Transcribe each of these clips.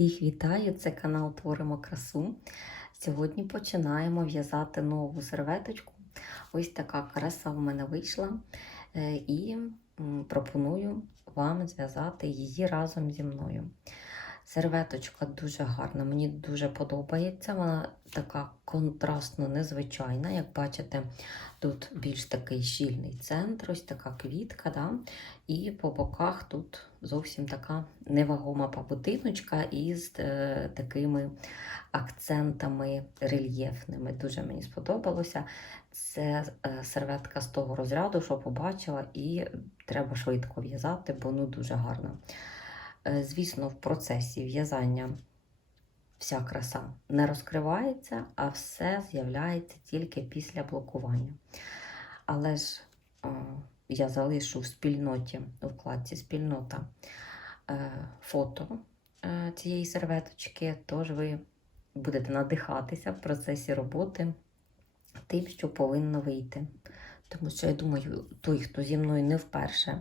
Всіх вітаю! Це канал Творимо красу. Сьогодні починаємо в'язати нову серветочку. Ось така краса в мене вийшла. Е, І пропоную вам зв'язати її разом зі мною. Серветочка дуже гарна, мені дуже подобається. Вона така контрастно незвичайна. Як бачите, тут більш такий щільний центр, ось така квітка. Да? І по боках тут зовсім така невагома павутиночка із е, такими акцентами рельєфними. Дуже мені сподобалося. Це е, серветка з того розряду, що побачила, і треба швидко в'язати, бо ну дуже гарно. Е, Звісно, в процесі в'язання вся краса не розкривається, а все з'являється тільки після блокування. Але ж е, я залишу в спільноті, у вкладці спільнота е, фото цієї серветочки, тож ви будете надихатися в процесі роботи тим, що повинно вийти. Тому що я думаю, той, хто зі мною не вперше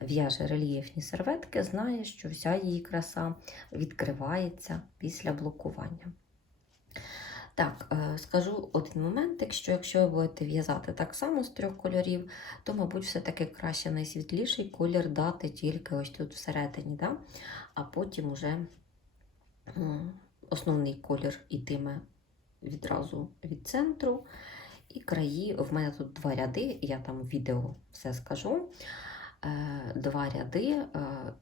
в'яже рельєфні серветки, знає, що вся її краса відкривається після блокування. Так, е, скажу один момент, якщо, якщо ви будете в'язати так само з трьох кольорів, то, мабуть, все-таки краще найсвітліший колір дати тільки ось тут всередині, да? а потім уже основний колір йтиме відразу від центру. І краї, в мене тут два ряди, я там в відео все скажу. Е, Два ряди е,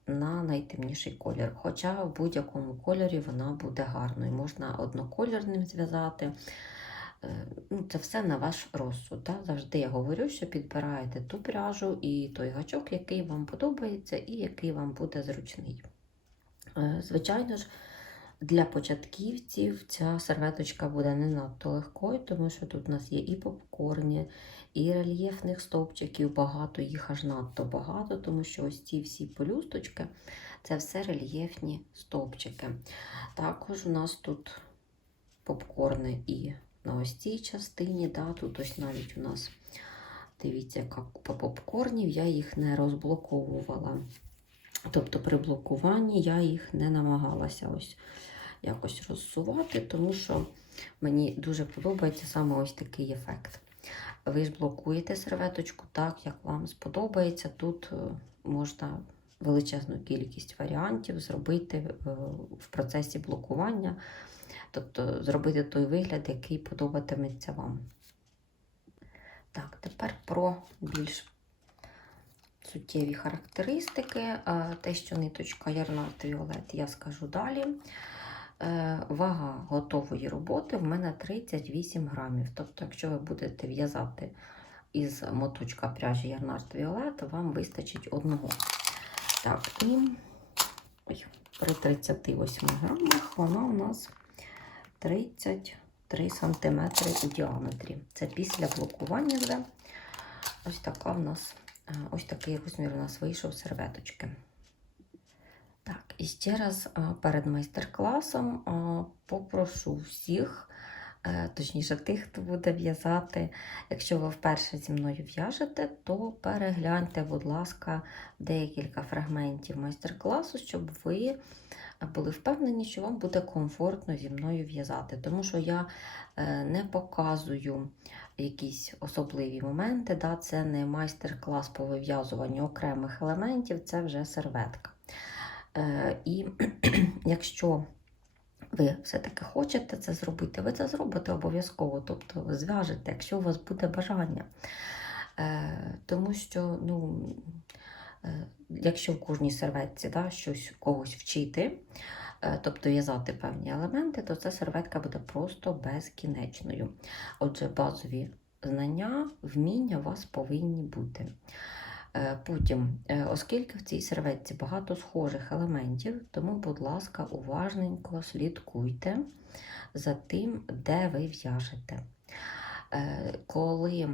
на найтемніший колір. Хоча в будь-якому кольорі вона буде гарною. Можна однокольорним зв'язати. Е, Ну, Це все на ваш розсуд. Да? Завжди я говорю, що підбираєте ту пряжу і той гачок, який вам подобається і який вам буде зручний. Звичайно ж, для початківців ця серветочка буде не надто легкою, тому що тут у нас є і попкорні, і рельєфних стовпчиків багато, їх аж надто багато, тому що ось ці всі полюсточки це все рельєфні стовпчики. Також у нас тут попкорни і на ось цій частині. Да, Тут ось навіть у нас, дивіться, яка купа попкорнів, я їх не розблоковувала. Тобто при блокуванні я їх не намагалася ось якось розсувати, тому що мені дуже подобається саме ось такий ефект. Ви ж блокуєте серветочку так, як вам сподобається. Тут е, можна величезну кількість варіантів зробити е, в процесі блокування, тобто зробити той вигляд, який подобатиметься вам. Так, тепер про більш суттєві характеристики. Е, Те, що ниточка Ярнард Віолет, я скажу далі. Е, Вага готової роботи в мене 38 грамів. Тобто, якщо ви будете в'язати із моточка пряжі Ярнард Віолет, вам вистачить одного. Так, і ой, при 38 грамах вона у нас 33 см у діаметрі. Це після блокування вже. Ось така в нас, е, ось такий розмір у нас вийшов серветочки. Так, і ще раз перед майстер-класом попрошу всіх, е, точніше тих, хто буде в'язати. Якщо ви вперше зі мною в'яжете, то перегляньте, будь ласка, декілька фрагментів майстер-класу, щоб ви були впевнені, що вам буде комфортно зі мною в'язати. Тому що я е, не показую якісь особливі моменти. Да? Це не майстер-клас по вив'язуванню окремих елементів, це вже серветка. Е, І якщо ви все-таки хочете це зробити, ви це зробите обов'язково, тобто зв'яжете, якщо у вас буде бажання. Е, Тому що, ну, е, якщо в кожній серветці да, щось когось вчити, тобто в'язати певні елементи, то ця серветка буде просто безкінечною. Отже, базові знання, вміння у вас повинні бути. Е, Потім, е, оскільки в цій серветці багато схожих елементів, тому, будь ласка, уважненько слідкуйте за тим, де ви в'яжете. Е, Коли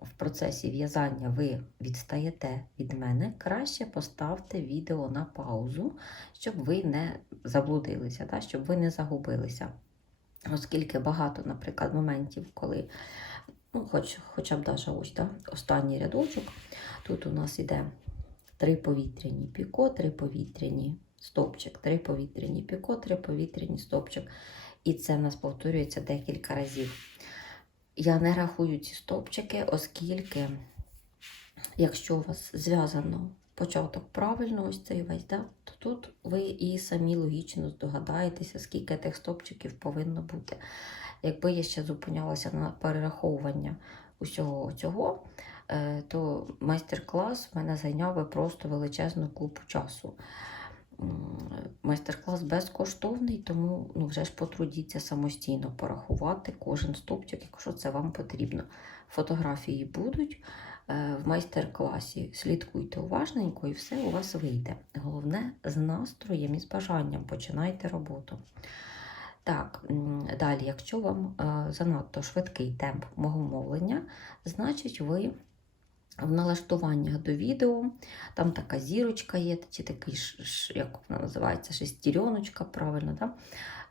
в процесі в'язання ви відстаєте від мене, краще поставте відео на паузу, щоб ви не заблудилися, да? щоб ви не загубилися. Оскільки багато, наприклад, моментів, коли ну, хоч, хоча б даже ось да, останній рядочок, тут у нас іде три повітряні піко, три повітряні стовпчик, три повітряні піко, три повітряні стовпчик. І це в нас повторюється декілька разів. Я не рахую ці стовпчики, оскільки, якщо у вас зв'язано початок правильно, ось цей весь, да, то тут ви і самі логічно здогадаєтеся, скільки тих стовпчиків повинно бути. Якби я ще зупинялася на перераховування усього цього, то майстер-клас в мене зайняв би просто величезну купу часу. Майстер-клас безкоштовний, тому ну, вже ж потрудіться самостійно порахувати кожен стовпчик, якщо це вам потрібно. Фотографії будуть е, в майстер-класі. Слідкуйте уважненько і все у вас вийде. Головне з настроєм і з бажанням починайте роботу. Так, далі, якщо вам е, занадто швидкий темп мовлення, значить ви в налаштуваннях до відео, там така зірочка є, чи такий, як вона називається, шестереночка, правильно, да?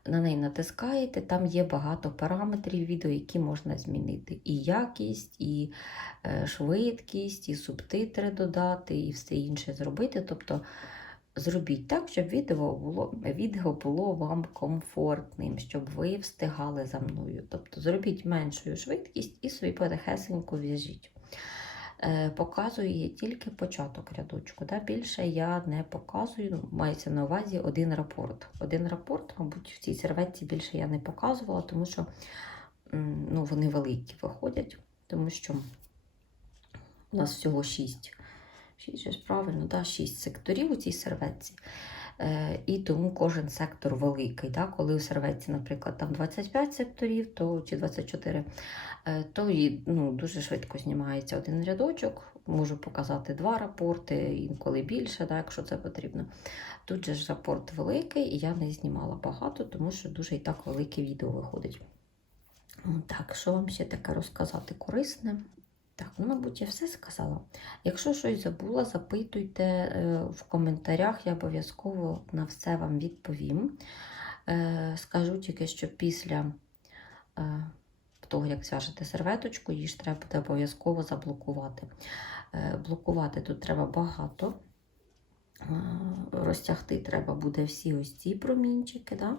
на неї натискаєте, там є багато параметрів відео, які можна змінити. І якість, і е, швидкість, і субтитри додати, і все інше зробити. Тобто зробіть так, щоб відео було, відео було вам комфортним, щоб ви встигали за мною. Тобто зробіть меншою швидкість і собі потихесенько в'яжіть. Е, Показує тільки початок рядочку. Да? Більше я не показую, ну, мається на увазі один рапорт. Один рапорт, мабуть, в цій серветці більше я не показувала, тому що ну, вони великі виходять, тому що у нас всього 6. 6 правильно, да? 6 секторів у цій серветці. Е, і тому кожен сектор великий. Да? Коли у серветці, наприклад, там 25 секторів то, чи 24, е, то ну, дуже швидко знімається один рядочок. Можу показати два рапорти, інколи більше, да, якщо це потрібно. Тут же ж рапорт великий, і я не знімала багато, тому що дуже і так велике відео виходить. Так, що вам ще таке розказати корисне? Так, ну, мабуть, я все сказала. Якщо щось забула, запитуйте е, в коментарях, я обов'язково на все вам відповім. Е, Скажу тільки, що після е, того, як зв'яжете серветочку, її ж треба буде обов'язково заблокувати. Блокувати тут треба багато. Розтягти треба буде всі ось ці промінчики. Да?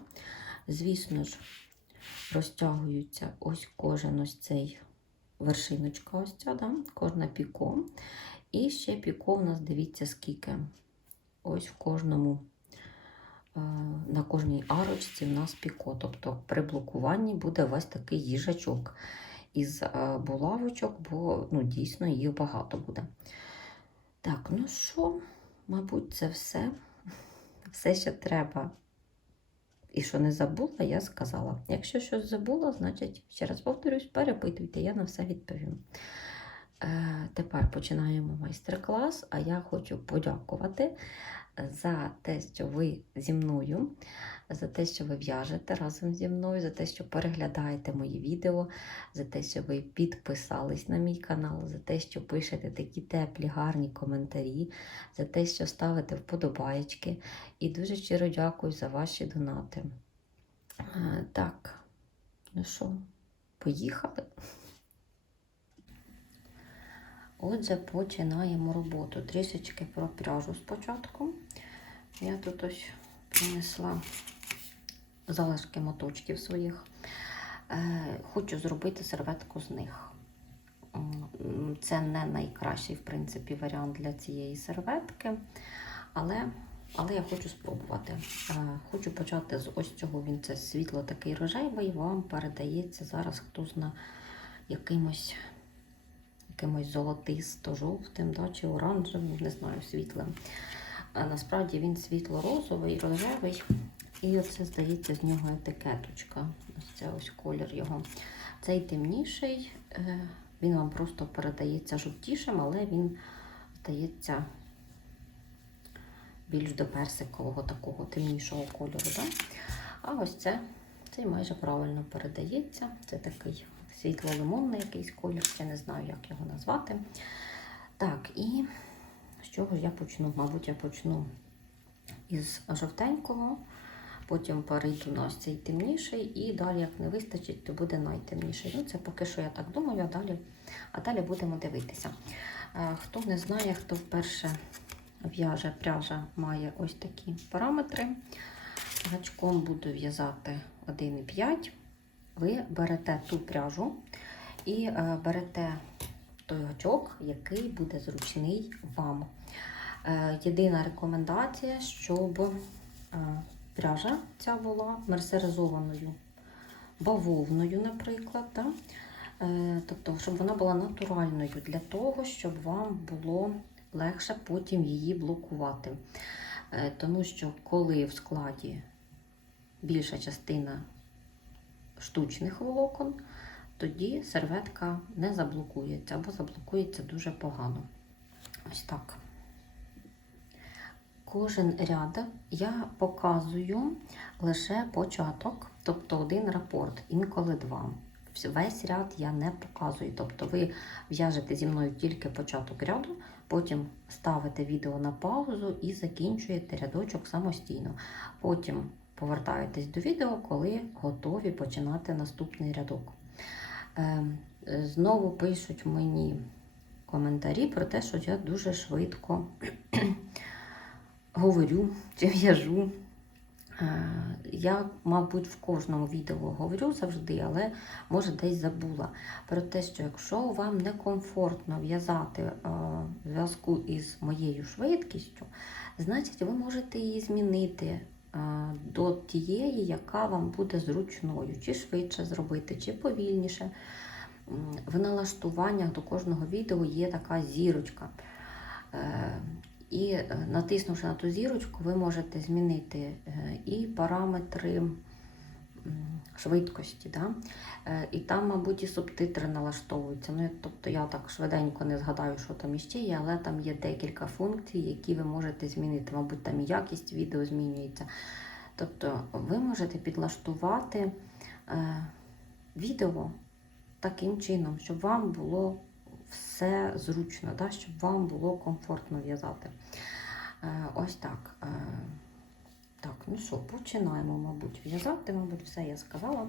Звісно ж, розтягуються ось кожен ось цей вершиночка, ось ця, да? кожна піко. І ще піко у нас, дивіться, скільки. Ось в кожному, е, на кожній арочці в нас піко. Тобто при блокуванні буде ось такий їжачок із е, булавочок, бо ну, дійсно їх багато буде. Так, ну що, мабуть, це все. Все, що треба. І що не забула, я сказала. Якщо щось забула, значить, ще раз повторюсь, перепитуйте, я на все відповім. Е, тепер починаємо майстер-клас, а я хочу подякувати за те, що ви зі мною, за те, що ви в'яжете разом зі мною, за те, що переглядаєте мої відео, за те, що ви підписались на мій канал, за те, що пишете такі теплі, гарні коментарі, за те, що ставите вподобаєчки. І дуже щиро дякую за ваші донати. Е, Так, ну що, поїхали? Отже, починаємо роботу. Трішечки про пряжу спочатку. Я тут ось принесла залишки моточків своїх. Е, Хочу зробити серветку з них. Це не найкращий, в принципі, варіант для цієї серветки, але, але я хочу спробувати. Е, Хочу почати з ось цього. Він це світло такий рожевий, вам передається зараз хто зна якимось якимось золотисто-жовтим да, чи оранжевим, не знаю, світлим. А насправді він світло-розовий, рожевий. І оце, здається, з нього етикеточка. Ось це ось колір його. Цей темніший, е, він вам просто передається жовтішим, але він здається більш до персикового такого темнішого кольору. Да? А ось це, цей майже правильно передається. Це такий світло-лимонний якийсь колір, я не знаю, як його назвати. Так, і чого я почну? Мабуть, я почну із жовтенького, потім перейду на ось цей темніший, і далі, як не вистачить, то буде найтемніший. Ну, це поки що я так думаю, а далі, а далі будемо дивитися. Е, Хто не знає, хто вперше в'яже пряжа має ось такі параметри. Гачком буду в'язати 1,5. Ви берете ту пряжу і е, берете той гачок, який буде зручний вам. Е, Єдина рекомендація, щоб е, пряжа ця була мерсеризованою бавовною, наприклад. Да? Е, Тобто, щоб вона була натуральною для того, щоб вам було легше потім її блокувати. Тому що коли в складі більша частина штучних волокон, тоді серветка не заблокується або заблокується дуже погано. Ось так. Кожен ряд я показую лише початок, тобто один рапорт, інколи два. Весь ряд я не показую. Тобто ви в'яжете зі мною тільки початок ряду, потім ставите відео на паузу і закінчуєте рядочок самостійно. Потім повертаєтесь до відео, коли готові починати наступний рядок. Е, Знову пишуть мені коментарі про те, що я дуже швидко говорю чи в'яжу. Е, Я, мабуть, в кожному відео говорю завжди, але може десь забула про те, що якщо вам некомфортно в'язати е, в зв'язку із моєю швидкістю, значить ви можете її змінити е, до тієї, яка вам буде зручною, чи швидше зробити, чи повільніше. В налаштуваннях до кожного відео є така зірочка. І е, натиснувши на ту зірочку, ви можете змінити е, і параметри швидкості. Да? Е, І там, мабуть, і субтитри налаштовуються. Ну, тобто я так швиденько не згадаю, що там іще є, але там є декілька функцій, які ви можете змінити. Мабуть, там і якість відео змінюється. Тобто ви можете підлаштувати е, відео таким чином, щоб вам було все зручно, да? щоб вам було комфортно в'язати. Е, ось так. Е, так, ну що, починаємо, мабуть, в'язати, мабуть, все я сказала.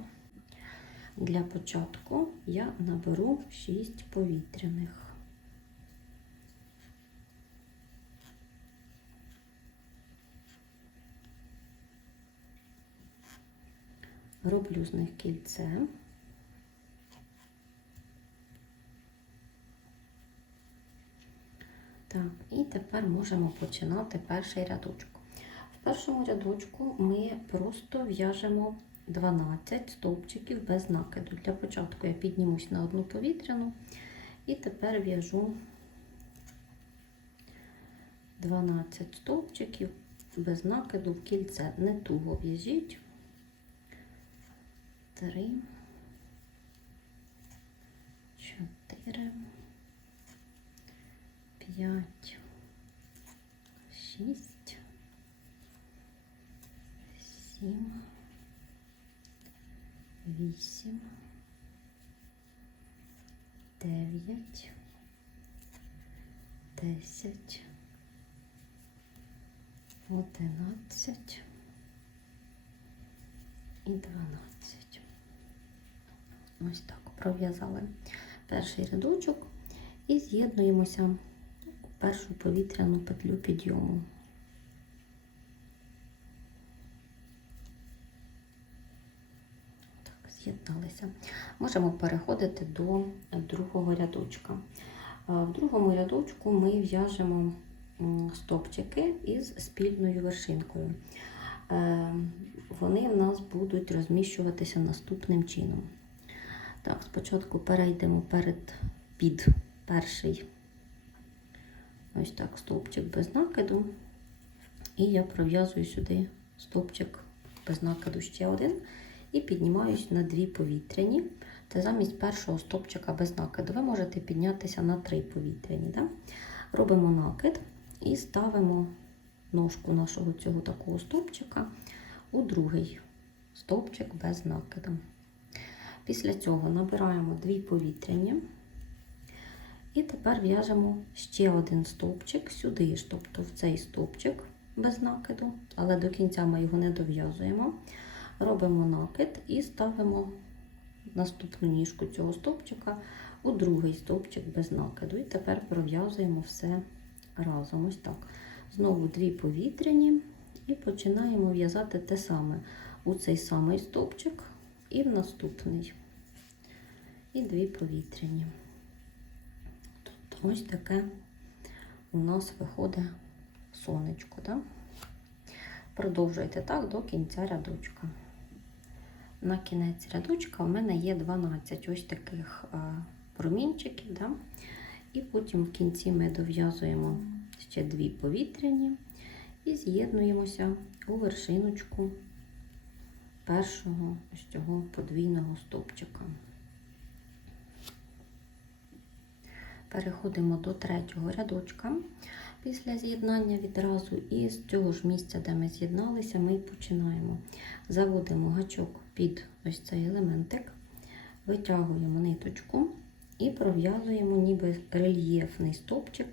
Для початку я наберу 6 повітряних. Роблю з них кільце. Так, і тепер можемо починати перший рядочок. В першому рядочку ми просто в'яжемо 12 стовпчиків без накиду. Для початку я піднімусь на одну повітряну і тепер в'яжу 12 стовпчиків без накиду в кільце. Не туго в'яжіть. 3, 4, 5, 6, 7, 8, 9, 10, 11 і 12. Ось так пров'язали перший рядочок і з'єднуємося першу повітряну петлю підйому. Так, з'єдналися. Можемо переходити до другого рядочка. В другому рядочку ми в'яжемо стопчики із спільною вершинкою. Е, Вони в нас будуть розміщуватися наступним чином. Так, спочатку перейдемо перед під перший ось так стовпчик без накиду. І я пров'язую сюди стовпчик без накиду ще один. І піднімаюсь на дві повітряні. Це замість першого стовпчика без накиду. Ви можете піднятися на три повітряні. Да? Робимо накид і ставимо ножку нашого цього такого стовпчика у другий стовпчик без накиду. Після цього набираємо дві повітряні. І тепер в'яжемо ще один стовпчик сюди ж, тобто в цей стовпчик без накиду, але до кінця ми його не дов'язуємо. Робимо накид і ставимо наступну ніжку цього стовпчика у другий стовпчик без накиду. І тепер пров'язуємо все разом. Ось так. Знову дві повітряні і починаємо в'язати те саме у цей самий стовпчик і в наступний. І дві повітряні. Ось таке у нас виходить сонечко. Да? Продовжуйте так до кінця рядочка. На кінець рядочка у мене є 12 ось таких а, промінчиків. Да? І потім в кінці ми дов'язуємо ще дві повітряні і з'єднуємося у вершиночку першого ось цього подвійного стовпчика. Переходимо до третього рядочка після з'єднання відразу, і з цього ж місця, де ми з'єдналися, ми починаємо. Заводимо гачок під ось цей елементик, витягуємо ниточку і пров'язуємо ніби рельєфний стовпчик,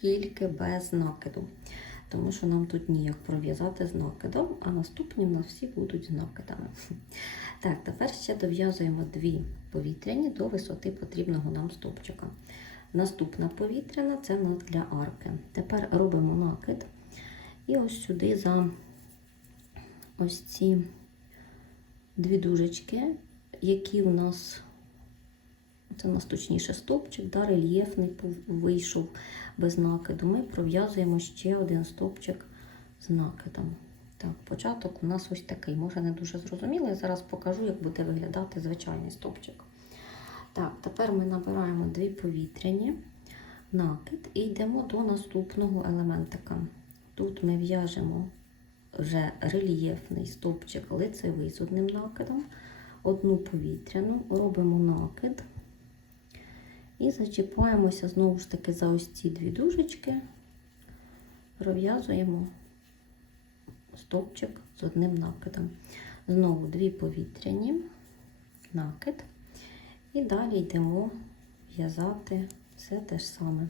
тільки без накиду. Тому що нам тут ніяк пров'язати з накидом, а наступні в нас всі будуть з накидами. Так, тепер ще дов'язуємо дві повітряні до висоти потрібного нам стовпчика. Наступна повітряна це у нас для арки. Тепер робимо накид. І ось сюди за ось ці дві дужечки, які у нас, це у нас точніше стовпчик, да, рельєфний вийшов без накиду. Ми пров'язуємо ще один стовпчик з накидом. Так, початок у нас ось такий, може не дуже зрозуміло. Я зараз покажу, як буде виглядати звичайний стовпчик. Так, тепер ми набираємо дві повітряні накид і йдемо до наступного елементика. Тут ми в'яжемо вже рельєфний стовпчик лицевий з одним накидом, одну повітряну, робимо накид і зачіпаємося знову ж таки за ось ці дві дужечки, пров'язуємо стовпчик з одним накидом. Знову дві повітряні, накид. І далі йдемо в'язати все те ж саме.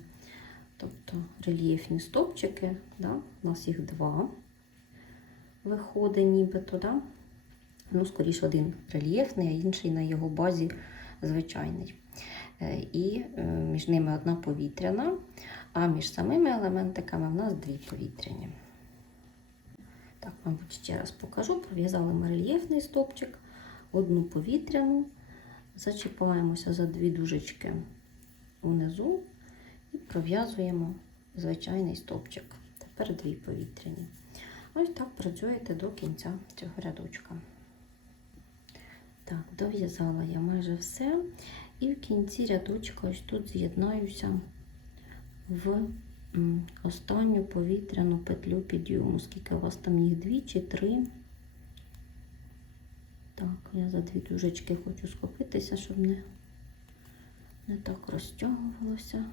Тобто рельєфні стовпчики, да? у нас їх два виходить нібито. Да? Ну, скоріше, один рельєфний, а інший на його базі звичайний. Е, І е, між ними одна повітряна, а між самими елементиками в нас дві повітряні. Так, мабуть, ще раз покажу. Пров'язали ми рельєфний стовпчик, одну повітряну, зачіпаємося за дві дужечки унизу і пров'язуємо звичайний стовпчик. Тепер дві повітряні. Ось так працюєте до кінця цього рядочка. Так, дов'язала я майже все. І в кінці рядочка ось тут з'єднаюся в останню повітряну петлю підйому. Скільки у вас там їх дві чи три? Так, я за дві дужечки хочу схопитися, щоб не, не так розтягувалося.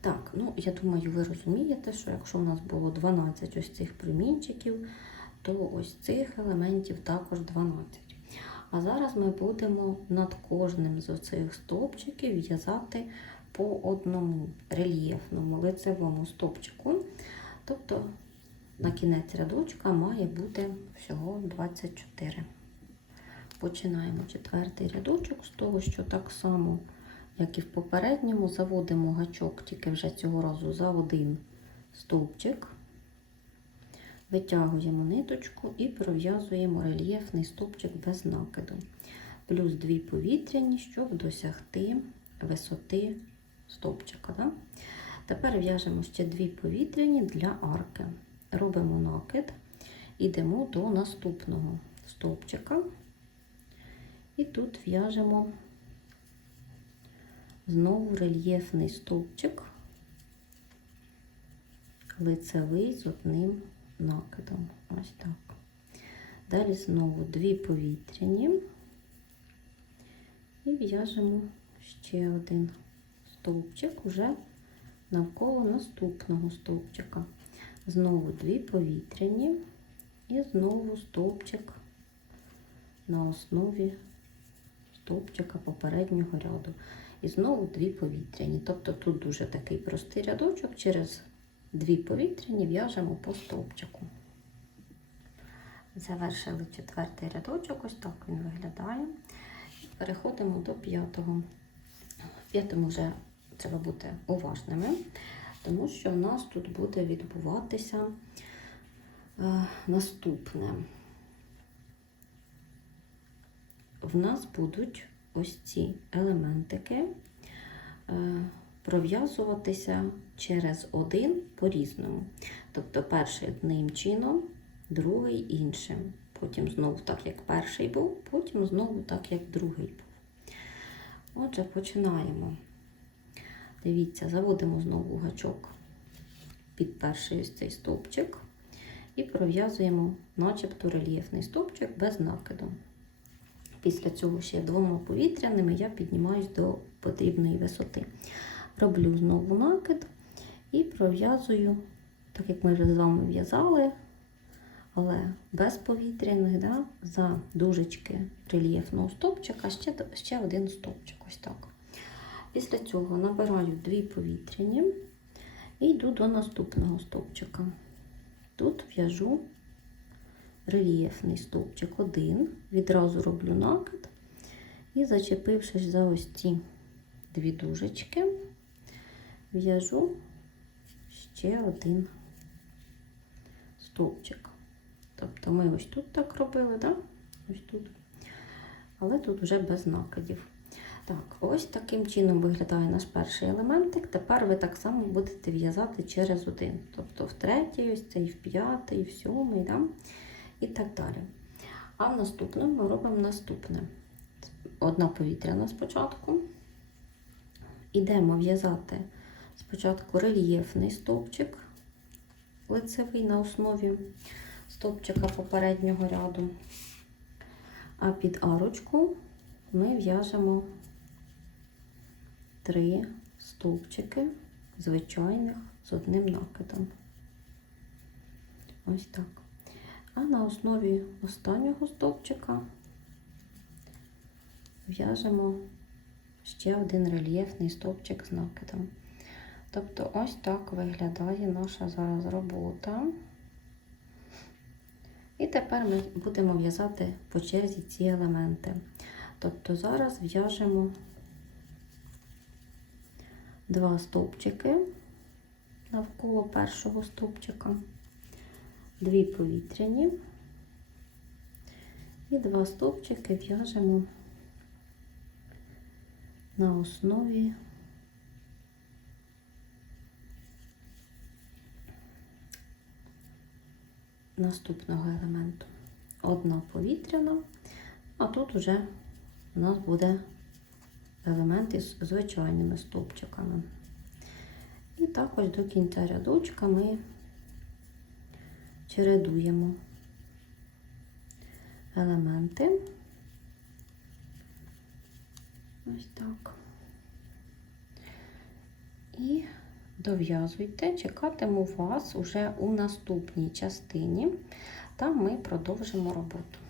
Так, ну, я думаю, ви розумієте, що якщо у нас було 12 ось цих промінчиків, то ось цих елементів також 12. А зараз ми будемо над кожним з оцих стовпчиків в'язати по одному рельєфному лицевому стовпчику. Тобто на кінець рядочка має бути всього 24. Починаємо четвертий рядочок з того, що так само, як і в попередньому, заводимо гачок тільки вже цього разу за один стовпчик. Витягуємо ниточку і пров'язуємо рельєфний стовпчик без накиду. Плюс дві повітряні, щоб досягти висоти стовпчика. Да? Тепер в'яжемо ще дві повітряні для арки. Робимо накид, йдемо до наступного стовпчика. І тут в'яжемо знову рельєфний стовпчик, лицевий з одним накидом. Ось так. Далі знову дві повітряні і в'яжемо ще один стовпчик уже навколо наступного стовпчика. Знову дві повітряні і знову стовпчик на основі стовпчика попереднього ряду. І знову дві повітряні. Тобто тут дуже такий простий рядочок, через дві повітряні в'яжемо по стовпчику. Завершили четвертий рядочок, ось так він виглядає. Переходимо до п'ятого. В п'ятому вже треба бути уважними, тому що у нас тут буде відбуватися е, наступне. В нас будуть ось ці елементики е, пров'язуватися через один по-різному. Тобто перший одним чином, другий іншим. Потім знову так, як перший був, потім знову так, як другий був. Отже, починаємо. Дивіться, заводимо знову гачок під перший ось цей стовпчик і пров'язуємо начебто рельєфний стовпчик без накиду. Після цього ще двома повітряними я піднімаюсь до потрібної висоти. Роблю знову накид і пров'язую, так як ми вже з вами в'язали, але без повітряних, да, за дужечки рельєфного стовпчика ще, ще один стовпчик. Ось так. Після цього набираю дві повітряні і йду до наступного стовпчика. Тут в'яжу рельєфний стовпчик один, відразу роблю накид і, зачепившись за ось ці дві дужечки, в'яжу ще один стовпчик. Тобто ми ось тут так робили, да? ось тут, але тут вже без накидів. Так, ось таким чином виглядає наш перший елементик. Тепер ви так само будете в'язати через один. Тобто в третій, ось цей, в п'ятий, в сьомий, да? і так далі. А в наступному ми робимо наступне. Одна повітряна спочатку. Ідемо в'язати спочатку рельєфний стовпчик, лицевий на основі стовпчика попереднього ряду. А під арочку ми в'яжемо три стовпчики звичайних з одним накидом. Ось так. А на основі останнього стовпчика в'яжемо ще один рельєфний стовпчик з накидом. Тобто ось так виглядає наша зараз робота. І тепер ми будемо в'язати по черзі ці елементи. Тобто зараз в'яжемо два стовпчики навколо першого стовпчика, дві повітряні і два стовпчики в'яжемо на основі наступного елементу. Одна повітряна, а тут вже у нас буде елемент із звичайними стовпчиками. І також до кінця рядочка ми чередуємо елементи. Ось так. І дов'язуйте, чекатиму вас уже у наступній частині, там ми продовжимо роботу.